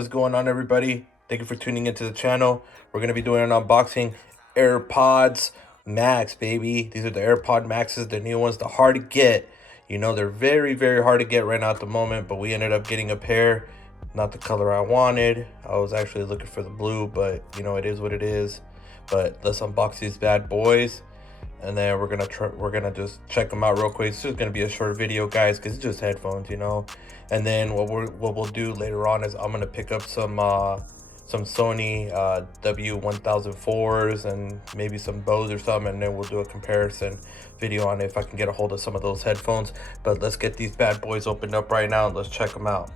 What's going on, everybody? Thank you for tuning into the channel. We're going to be doing an unboxing AirPods Max, baby. These are the AirPod Maxes, the new ones, the hard to get. You know, they're very, very hard to get right now at the moment, but we ended up getting a pair. Not the color I wanted. I was actually looking for the blue, but you know, it is what it is. But let's unbox these bad boys, and then we're gonna just check them out real quick. It's just gonna be a short video, guys, because it's just headphones, you know. And then what we'll do later on is I'm gonna pick up some Sony W1004s and maybe some Bose or something, and then we'll do a comparison video on if I can get a hold of some of those headphones. But let's get these bad boys opened up right now and let's check them out.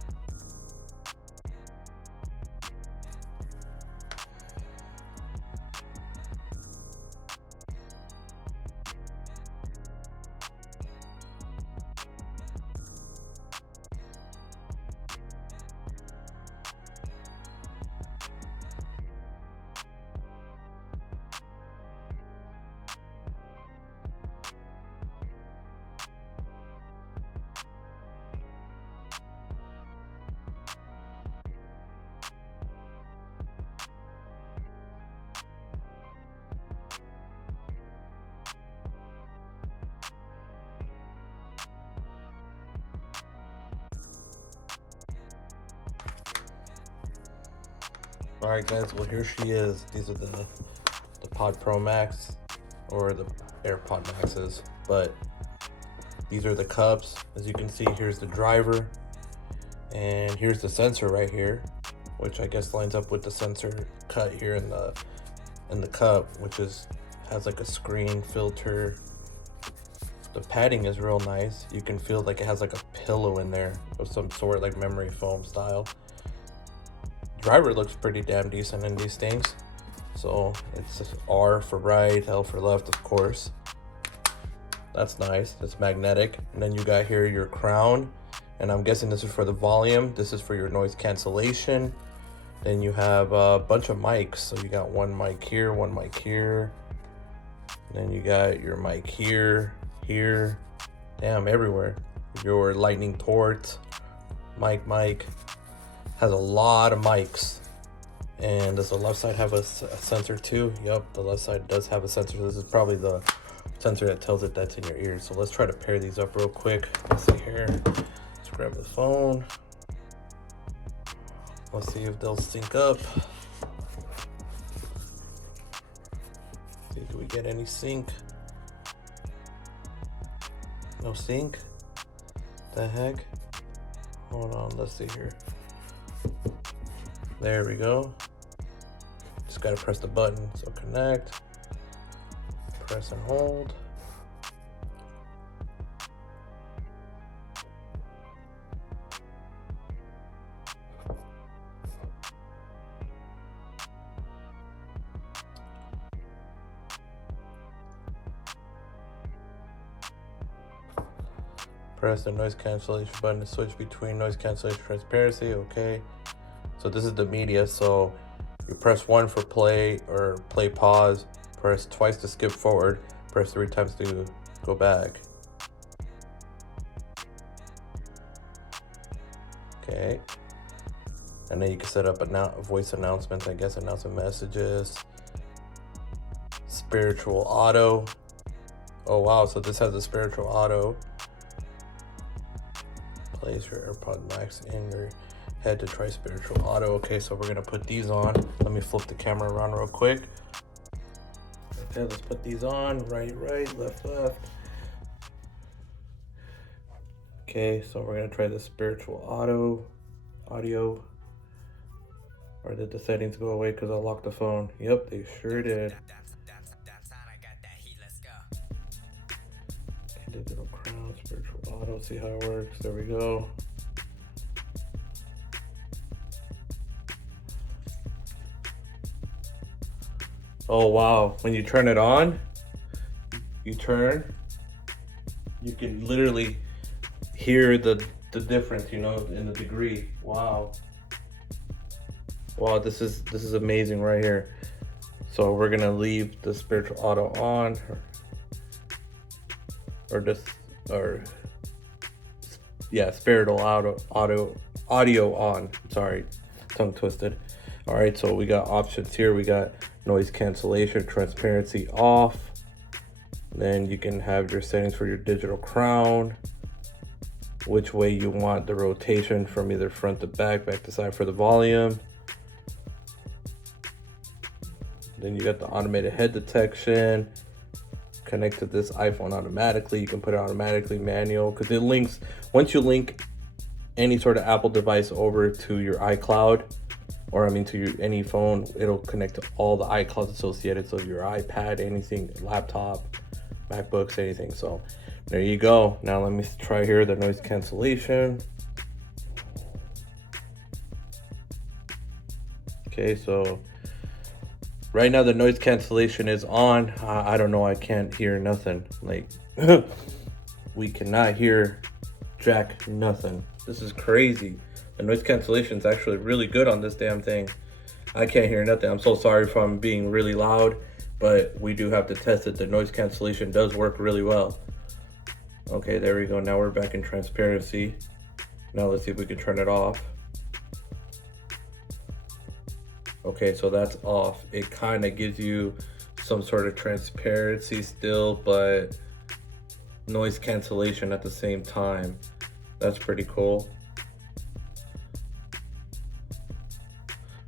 All right, guys, well, here she is. These are the Pod Pro Max, or the AirPod Maxes, but these are the cups. As you can see, here's the driver, and here's the sensor right here, which I guess lines up with the sensor cut here in the cup, which has like a screen filter. The padding is real nice. You can feel like it has like a pillow in there of some sort, like memory foam style. Driver looks pretty damn decent in these things. So it's R for right, L for left, of course. That's nice. It's magnetic. And then you got here your crown, and I'm guessing this is for the volume. This is for your noise cancellation. Then you have a bunch of mics. So you got one mic here, one mic here. And then you got your mic here, here, damn, everywhere. Your lightning port, mic. Has a lot of mics. And does the left side have a sensor too? Yep, the left side does have a sensor. This is probably the sensor that tells it that's in your ear. So let's try to pair these up real quick. Let's see here. Let's grab the phone. Let's see if they'll sync up. See, do we get any sync? No sync? The heck? Hold on, let's see here. There we go. Just gotta press the button. So connect, press and hold. Press the noise cancellation button to switch between noise cancellation and transparency. Okay. So this is the media. So you press 1 for play or play pause, press twice to skip forward, press 3 times to go back. Okay. And then you can set up voice announcements, I guess, announcement messages, spiritual auto. Oh wow, so this has a spiritual auto. Place your AirPod Max in your head to try spiritual auto. Okay, so we're gonna put these on. Let me flip the camera around real quick. Okay, let's put these on. Right, left. Okay, so we're gonna try the spiritual audio. Or did the settings go away because I locked the phone? Yep, they sure did. Okay, digital crown, spiritual auto, see how it works. There we go. Oh wow, when you turn it on, you can literally hear the difference, you know, in the degree. Wow, this is amazing right here. So we're gonna leave the spiritual auto on, spiritual audio on. Sorry, tongue twisted. All right, so we got options here. We got noise cancellation, transparency off. Then you can have your settings for your digital crown, which way you want the rotation from either front to back to side for the volume. Then you got the automated head detection. Connect to this iPhone automatically. You can put it automatically, manual, because it links, once you link any sort of Apple device over to your iCloud, or I mean to your any phone, it'll connect to all the iClouds associated. So your iPad, anything, laptop, MacBooks, anything. So there you go. Now let me try here the noise cancellation. Okay, so right now the noise cancellation is on. I don't know, I can't hear nothing. Like we cannot hear jack nothing. This is crazy. The noise cancellation is actually really good on this damn thing. I can't hear nothing. I'm so sorry if I'm being really loud, but we do have to test it. The noise cancellation does work really well. Okay, there we go. Now we're back in transparency. Now let's see if we can turn it off. Okay, so that's off. It kind of gives you some sort of transparency still, but noise cancellation at the same time. That's pretty cool.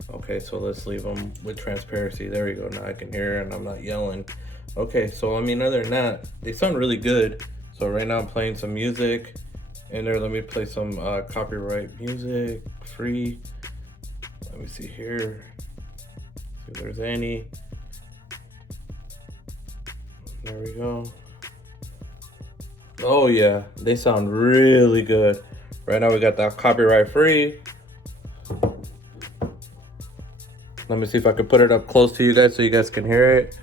Okay, so let's leave them with transparency. There we go. Now I can hear and I'm not yelling. Okay, so I mean, other than that, they sound really good. So right now I'm playing some music in there. Let me play some copyright music, free. Let me see here. See if there's any. There we go. Oh yeah, they sound really good. Right now we got that copyright free. Let me see if I can put it up close to you guys so you guys can hear it.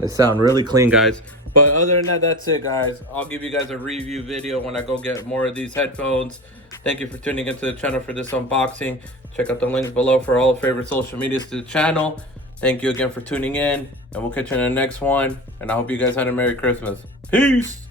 They sound really clean, guys. But other than that, that's it, guys. I'll give you guys a review video when I go get more of these headphones. Thank you for tuning into the channel for this unboxing. Check out the links below for all the favorite social medias to the channel. Thank you again for tuning in, and we'll catch you in the next one. And I hope you guys had a Merry Christmas. Peace!